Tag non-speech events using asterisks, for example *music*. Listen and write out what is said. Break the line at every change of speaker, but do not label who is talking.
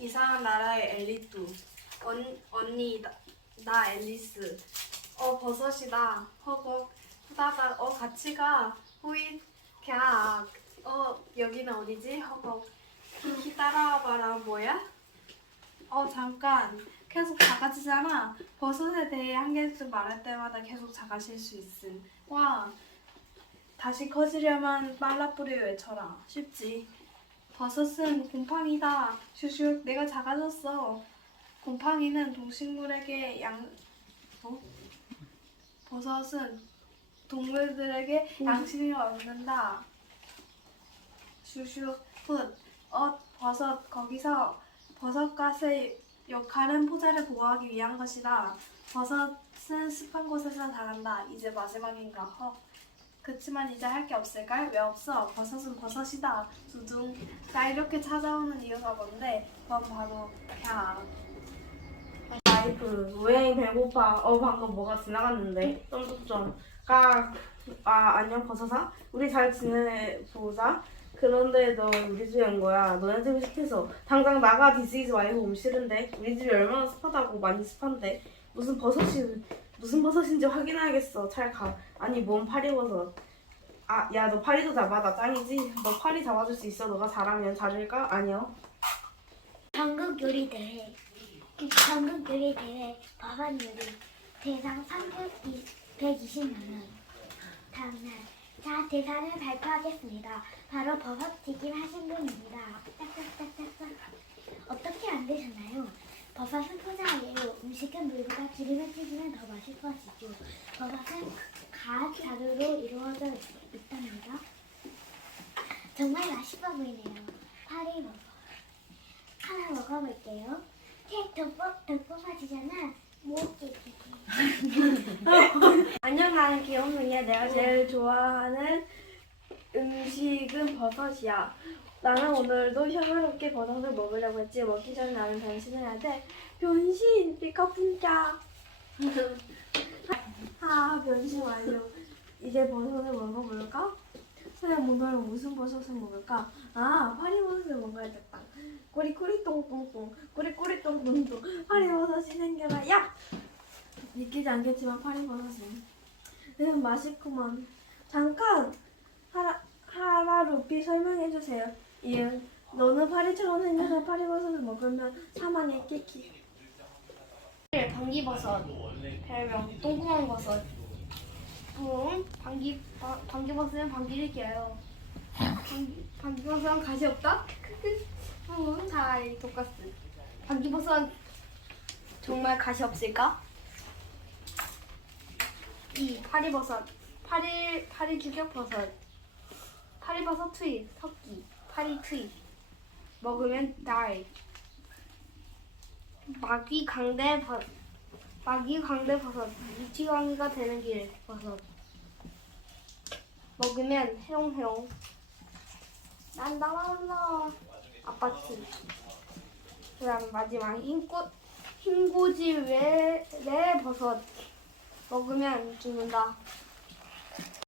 이상한 나라의 엘리트. 언, 언니, 나, 나 앨리스. 어, 버섯이다. 허걱. 후다닥. 어, 같이 가. 호잇. 갸. 어, 여기는 어디지? 허걱. 키키 따라와봐라. 뭐야? 어, 잠깐. 계속 작아지잖아. 버섯에 대해 한 개씩 말할 때마다 계속 작아질 수 있음. 와. 다시 커지려면 빨라 뿌리 외쳐라. 쉽지. 버섯은 곰팡이다. 슈슉, 내가 작아졌어. 곰팡이는 동식물에게 양, 어? 버섯은 동물들에게 양심을 얻는다. 슈슉, 훗, 어, 버섯, 거기서 버섯갓의 역할은 포자를 보호하기 위한 것이다. 버섯은 습한 곳에서 자란다. 이제 마지막인가? 헉. 그치만 이제 할 게 없을걸? 왜 없어? 버섯은 버섯이다. 두둥. 나 이렇게 찾아오는 이유가 뭔데? 그건 바로 그냥
라이프. 우연히 배고파? 어 방금 뭐가 지나갔는데. 점점점 깍 아 안녕 버섯아. 우리 잘 지내보자. 그런데 너 우리 집에 온 거야. 너네 집이 습해서. 당장 나가. 디스이즈 오면 싫은데. 우리 집이 얼마나 습하다고. 많이 습한데. 무슨 버섯이 무슨 버섯인지 확인해야겠어. 찰가. 아니 뭔 파리버섯? 아 야 너 파리도 잡아 나 짱이지? 너 파리 잡아줄 수 있어? 너가 잘하면 잘할까? 아니요.
전국 요리 대회. 전국 요리 대회 밥한 요리. 대상 상금 120만 원. 다음날. 자 대상을 발표하겠습니다. 바로 버섯튀김 하신 분입니다. 짝짝짝짝짝. 어떻게 안 되셨나요? 버섯은 포자예요 음식은 물보다 기름을 튀기면 더 맛있어지죠. 버섯은 갓 자루로 이루어져 있답니다. 정말 맛있어 보이네요. 파리 버섯 하나 먹어볼게요. 케이크 더, 뽑, 더 뽑아지잖아. 뭐 깨끼기.
안녕 나는 귀염둥이야 내가 제일 좋아하는 음식은 버섯이야 나는 오늘도 현아롭게 버섯을 먹으려고 했지. 먹기 전에 나는 변신해야 돼. 변신! 피카pun짜 *laughs* 아 변신 완료. 이제 버섯을 먹어볼까? 근데 오늘은 무슨 버섯을 먹을까? 아 파리버섯을 먹어야겠다. 꼬리꼬리 똥똥똥 꼬리꼬리 똥똥똥 파리버섯이 생겨라. 야! 믿기지 않겠지만 파리버섯은 음 맛있구먼. 잠깐! 하라 하라 루피 설명해 주세요 이응 너는 파리처럼 생겨서 파리버섯을 먹으면 사망의 끼끼 방귀버섯. 별명 똥구멍 버섯. 뿡 방귀 바, 방귀버섯은 방귀를 껴요. 방귀, 방귀버섯은 가시 없다? 뿡자 독가스 방귀버섯 정말 가시 없을까? 이 파리버섯. 파리 파리 주격버섯. 파리버섯 트윗 토끼 파리 트윗 먹으면 die 마귀 강대 버 마귀 강대 버섯. 미치광이가 되는 길 버섯. 먹으면 해롱해롱 난 나왔나 아파트 그 다음 마지막 흰꽃 흰고지 외래 버섯. 먹으면 죽는다